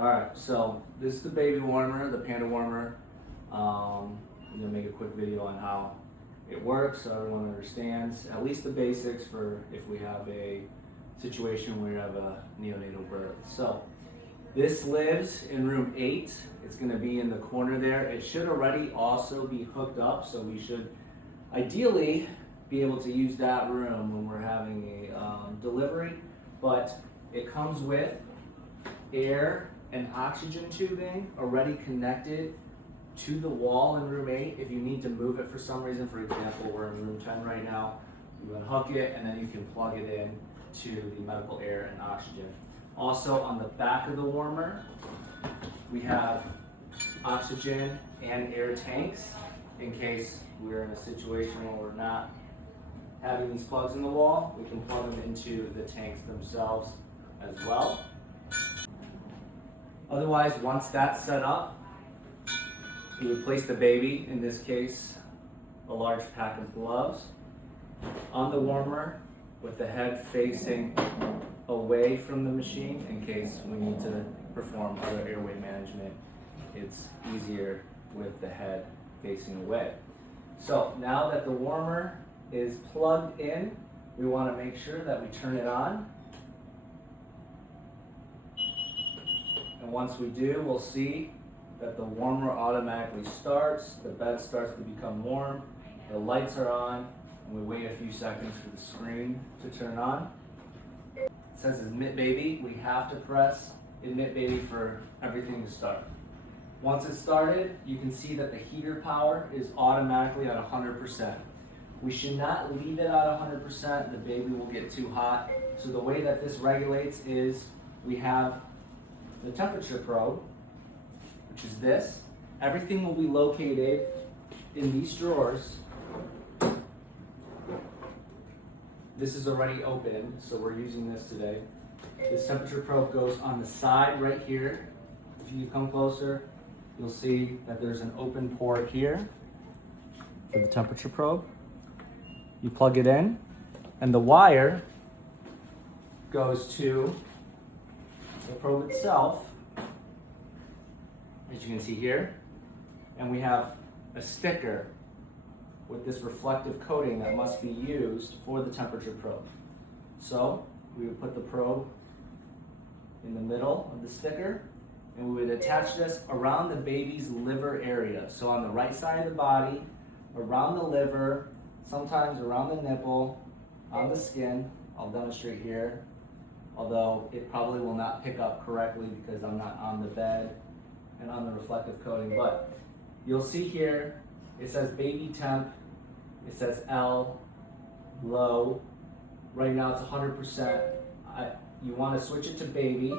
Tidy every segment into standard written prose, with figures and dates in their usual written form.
Alright, so this is the baby warmer, the panda warmer. I'm gonna make a quick video on how it works so everyone understands at least the basics for if we have a situation where you have a neonatal birth. So this lives in room 8. It's gonna be in the corner there. It should already also be hooked up, so we should ideally be able to use that room when we're having a delivery, but it comes with air and oxygen tubing already connected to the wall in room 8. If you need to move it for some reason, for example, we're in room 10 right now, you unhook it and then you can plug it in to the medical air and oxygen. Also on the back of the warmer, we have oxygen and air tanks in case we're in a situation where we're not having these plugs in the wall. We can plug them into the tanks themselves as well. Otherwise, once that's set up, we would place the baby, in this case, a large pack of gloves, on the warmer with the head facing away from the machine in case we need to perform other airway management. It's easier with the head facing away. So now that the warmer is plugged in, we want to make sure that we turn it on. And once we do, we'll see that the warmer automatically starts, the bed starts to become warm, the lights are on, and we wait a few seconds for the screen to turn on. It says admit baby. We have to press admit baby for everything to start. Once it's started, you can see that the heater power is automatically at 100%. We should not leave it at 100%, the baby will get too hot. So the way that this regulates is we have the temperature probe, which is this. Everything will be located in these drawers. This is already open, so we're using this today. This temperature probe goes on the side right here. If you come closer, you'll see that there's an open port here for the temperature probe. You plug it in, and the wire goes to the probe itself, as you can see here, and we have a sticker with this reflective coating that must be used for the temperature probe. So we would put the probe in the middle of the sticker, and we would attach this around the baby's liver area. So on the right side of the body, around the liver, sometimes around the nipple, on the skin. I'll demonstrate here, although it probably will not pick up correctly because I'm not on the bed and on the reflective coating, but you'll see here, it says baby temp, it says L, low. Right now it's 100%. You want to switch it to baby,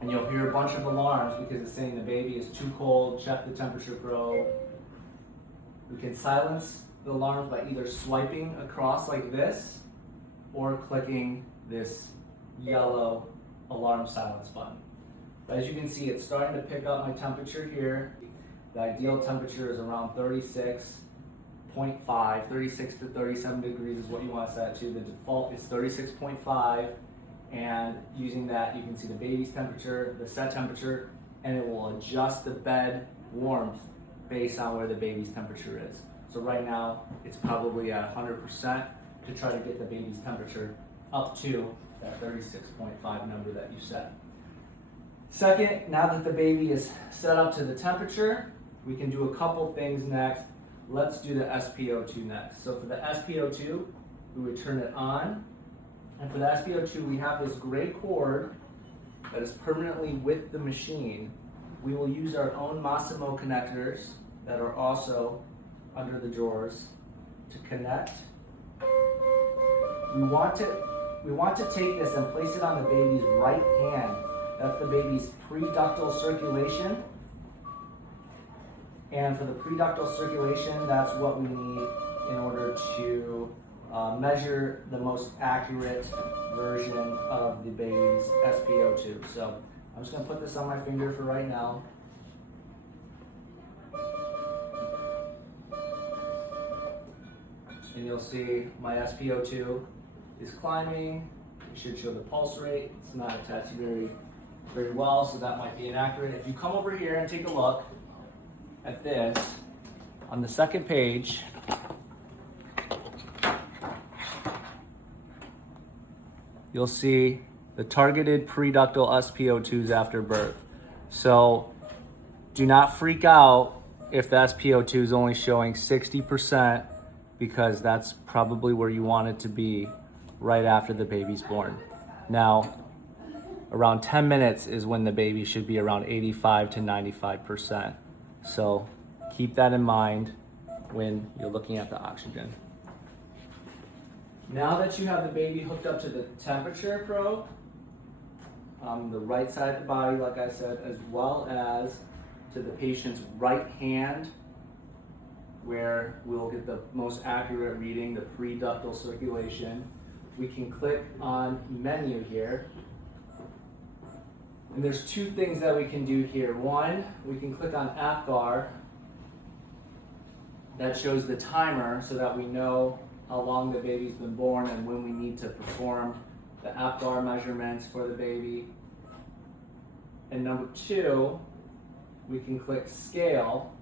and you'll hear a bunch of alarms because it's saying the baby is too cold, check the temperature probe. We can silence the alarms by either swiping across like this or clicking this yellow alarm silence button. But as you can see, it's starting to pick up my temperature here. The ideal temperature is around 36.5, 36 to 37 degrees is what you want to set it to. The default is 36.5, and using that you can see the baby's temperature, the set temperature, and it will adjust the bed warmth based on where the baby's temperature is. So right now, it's probably at 100% to try to get the baby's temperature up to that 36.5 number that you set. Second, now that the baby is set up to the temperature, we can do a couple things next. Let's do the SpO2 next. So for the SpO2, we would turn it on. And for the SpO2, we have this gray cord that is permanently with the machine. We will use our own Massimo connectors that are also under the drawers to connect. We want to take this and place it on the baby's right hand. That's the baby's preductal circulation. And for the preductal circulation, that's what we need in order to measure the most accurate version of the baby's SpO2. So I'm just going to put this on my finger for right now. And you'll see my SpO2 is climbing. It should show the pulse rate. It's not attached very very well, so that might be inaccurate. If you come over here and take a look at this, on the second page, you'll see the targeted preductal SpO2s after birth. So do not freak out if the SpO2 is only showing 60%, because that's probably where you want it to be right after the baby's born. Now, around 10 minutes is when the baby should be around 85 to 95%. So keep that in mind when you're looking at the oxygen. Now that you have the baby hooked up to the temperature probe, on the right side of the body, like I said, as well as to the patient's right hand, where we'll get the most accurate reading, the preductal circulation, we can click on menu here. And there's two things that we can do here. One, we can click on APGAR. That shows the timer so that we know how long the baby's been born and when we need to perform the APGAR measurements for the baby. And number two, we can click scale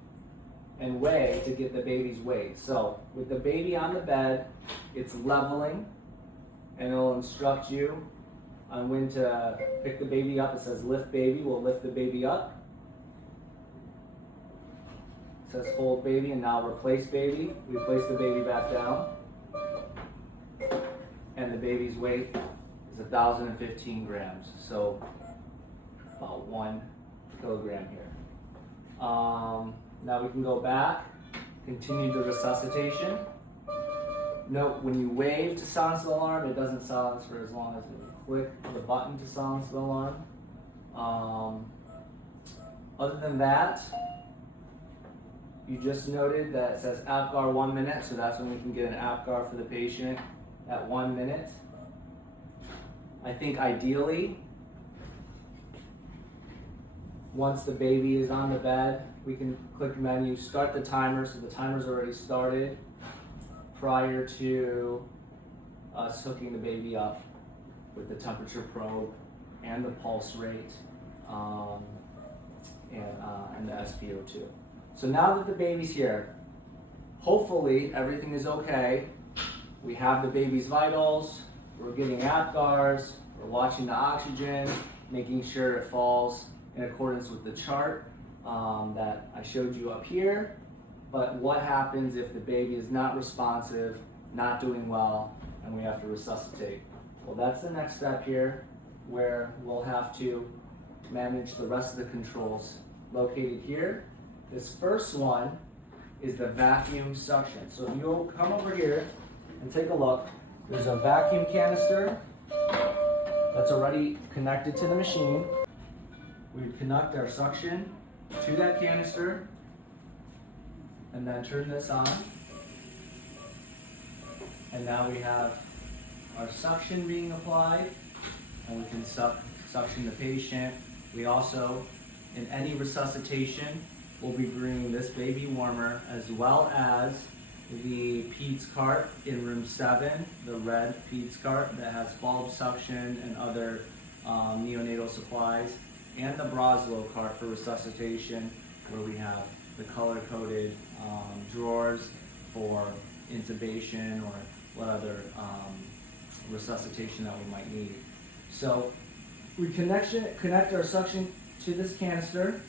and weigh to get the baby's weight. So with the baby on the bed, it's leveling, and it'll instruct you on when to pick the baby up. It says lift baby, we'll lift the baby up. It says hold baby, and now replace baby. We place the baby back down. And the baby's weight is 1,015 grams, so about 1 kilogram here. Now we can go back, continue the resuscitation. Note, when you wave to silence the alarm, it doesn't silence for as long as you click the button to silence the alarm. Other than that, you just noted that it says APGAR 1 minute, so that's when we can get an APGAR for the patient at 1 minute. I think ideally, once the baby is on the bed, we can click menu, start the timer, so the timer's already started prior to us hooking the baby up with the temperature probe and the pulse rate and the SpO2. So now that the baby's here, hopefully everything is okay. We have the baby's vitals, we're getting APGARs, we're watching the oxygen, making sure it falls in accordance with the chart that I showed you up here. But what happens if the baby is not responsive, not doing well, and we have to resuscitate? Well, that's the next step here, where we'll have to manage the rest of the controls located here. This first one is the vacuum suction. So if you'll come over here and take a look, there's a vacuum canister that's already connected to the machine. We connect our suction to that canister and then turn this on. And now we have our suction being applied, and we can suction the patient. We also, in any resuscitation, will be bringing this baby warmer as well as the peds cart in room 7, the red peds cart that has bulb suction and other neonatal supplies, and the Broslow cart for resuscitation, where we have the color-coded drawers for intubation or what other resuscitation that we might need. So we connect our suction to this canister.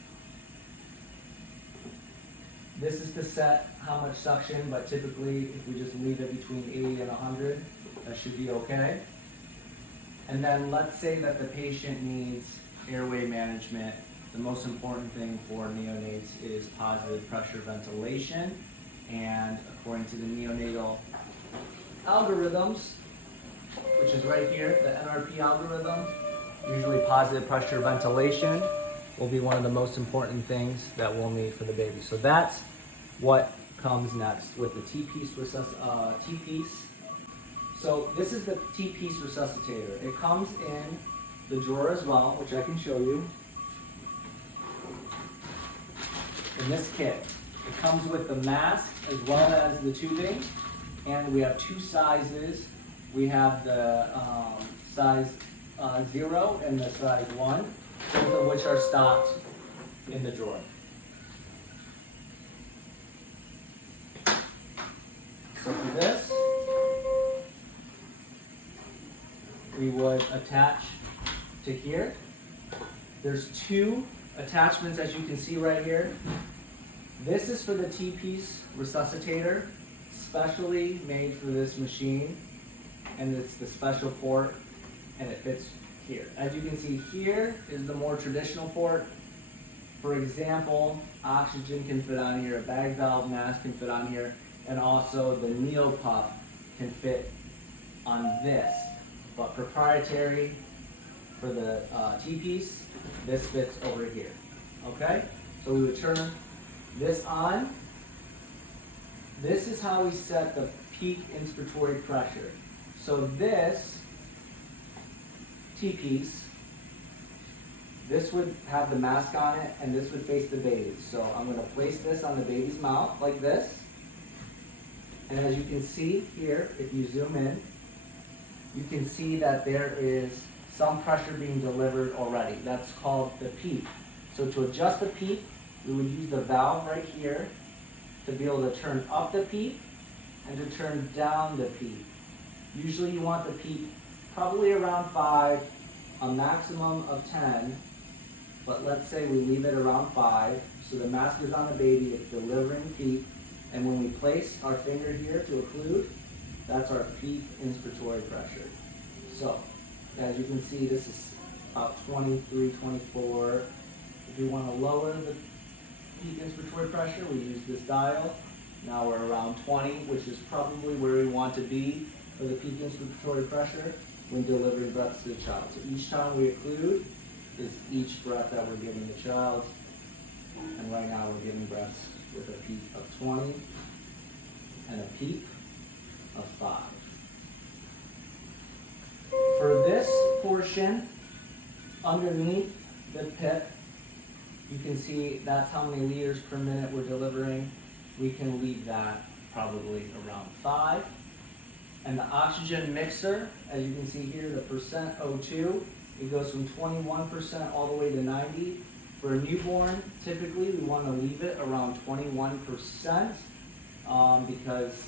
This is to set how much suction, but typically if we just leave it between 80 and 100, that should be okay. And then let's say that the patient needs airway management. The most important thing for neonates is positive pressure ventilation. And according to the neonatal algorithms, which is right here, the NRP algorithm, usually positive pressure ventilation will be one of the most important things that we'll need for the baby. So that's what comes next with the T-piece T-piece. So this is the T-piece resuscitator. It comes in the drawer as well, which I can show you. In this kit, it comes with the mask as well as the tubing, and we have 2 sizes. We have the size 0 and the size 1. both of which are stocked in the drawer. So for this, we would attach to here. There's two attachments, as you can see right here. This is for the T-piece resuscitator, specially made for this machine, and it's the special port, and it fits here. As you can see, here is the more traditional port. For example, oxygen can fit on here, a bag valve mask can fit on here, and also the Neopuff can fit on this. But proprietary for the T-piece, this fits over here. Okay? So we would turn this on. This is how we set the peak inspiratory pressure. So this T-piece, this would have the mask on it, and this would face the baby. So I'm going to place this on the baby's mouth like this. And as you can see here, if you zoom in, you can see that there is some pressure being delivered already. That's called the peak. So to adjust the peak, we would use the valve right here to be able to turn up the peak and to turn down the peak. Usually you want the peak probably around 5, a maximum of 10, but let's say we leave it around 5. So the mask is on the baby, it's delivering peak, and when we place our finger here to occlude, that's our peak inspiratory pressure. So, as you can see, this is about 23, 24. If we want to lower the peak inspiratory pressure, we use this dial. Now we're around 20, which is probably where we want to be for the peak inspiratory pressure when delivering breaths to the child. So each time we occlude is each breath that we're giving the child. And right now we're giving breaths with a peak of 20 and a peak of 5. For this portion, underneath the PIP, you can see that's how many liters per minute we're delivering. We can leave that probably around 5. And the oxygen mixer, as you can see here, the percent O2, it goes from 21% all the way to 90. For a newborn, typically we want to leave it around 21% because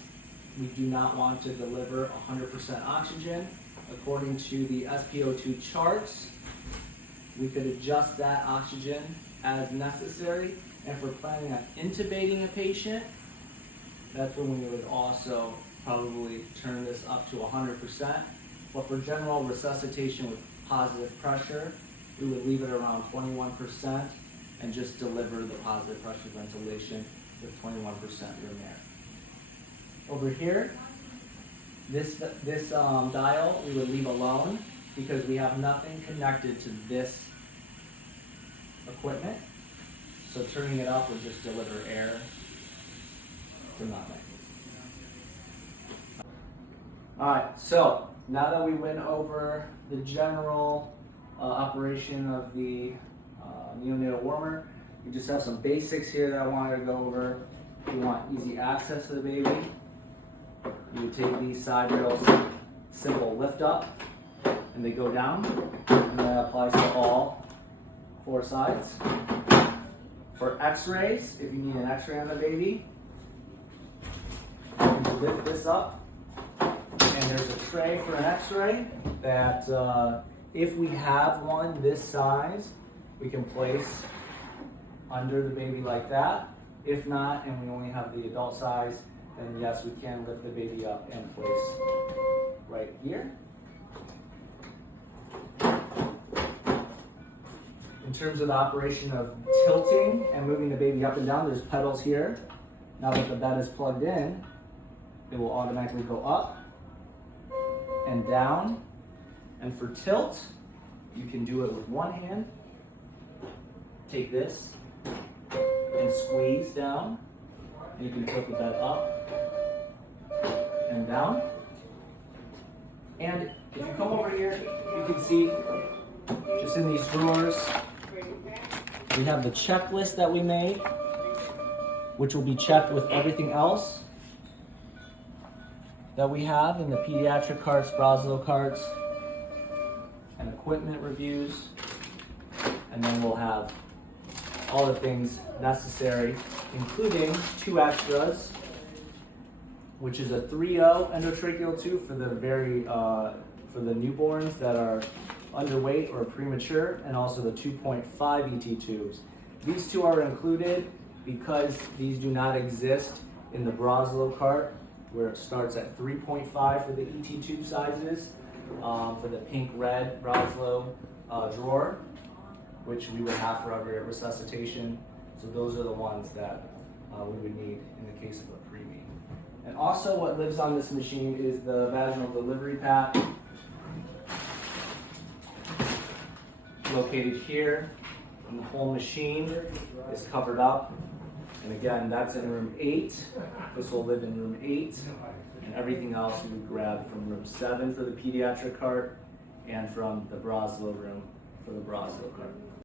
we do not want to deliver 100% oxygen. According to the SpO2 charts, we could adjust that oxygen as necessary. And if we're planning on intubating a patient, that's when we would also probably turn this up to 100%. But for general resuscitation with positive pressure, we would leave it around 21% and just deliver the positive pressure ventilation with 21% room air. Over here, this dial we would leave alone because we have nothing connected to this equipment. So turning it up would just deliver air to nothing. Alright, so now that we went over the general operation of the neonatal warmer, we just have some basics here that I wanted to go over. We want easy access to the baby. You would take these side rails, simple lift up, and they go down, and that applies to all 4 sides. For x-rays, if you need an x-ray on the baby, you lift this up, and there's a tray for an x-ray that if we have one this size, we can place under the baby like that. If not, and we only have the adult size, then yes, we can lift the baby up and place right here. In terms of the operation of tilting and moving the baby up and down, there's pedals here. Now that the bed is plugged in, it will automatically go up and down. And for tilt, you can do it with one hand. Take this and squeeze down, and you can tilt the bed up and down. And if you come over here, you can see just in these drawers, we have the checklist that we made, which will be checked with everything else that we have in the pediatric carts, Brasilo carts, and equipment reviews. And then we'll have all the things necessary, including 2 extras, which is a 3.0 endotracheal tube for for the newborns that are underweight or premature, and also the 2.5 ET tubes. These 2 are included because these do not exist in the Broslow cart, where it starts at 3.5 for the ET tube sizes, for the pink-red Broslow drawer, which we would have for every resuscitation. So those are the ones that we would need in the case of a preemie. And also what lives on this machine is the vaginal delivery pack, located here. And the whole machine is covered up. And again, that's in room 8. This will live in room 8. And everything else we would grab from room 7 for the pediatric cart and from the Broslow room for the Broslow cart.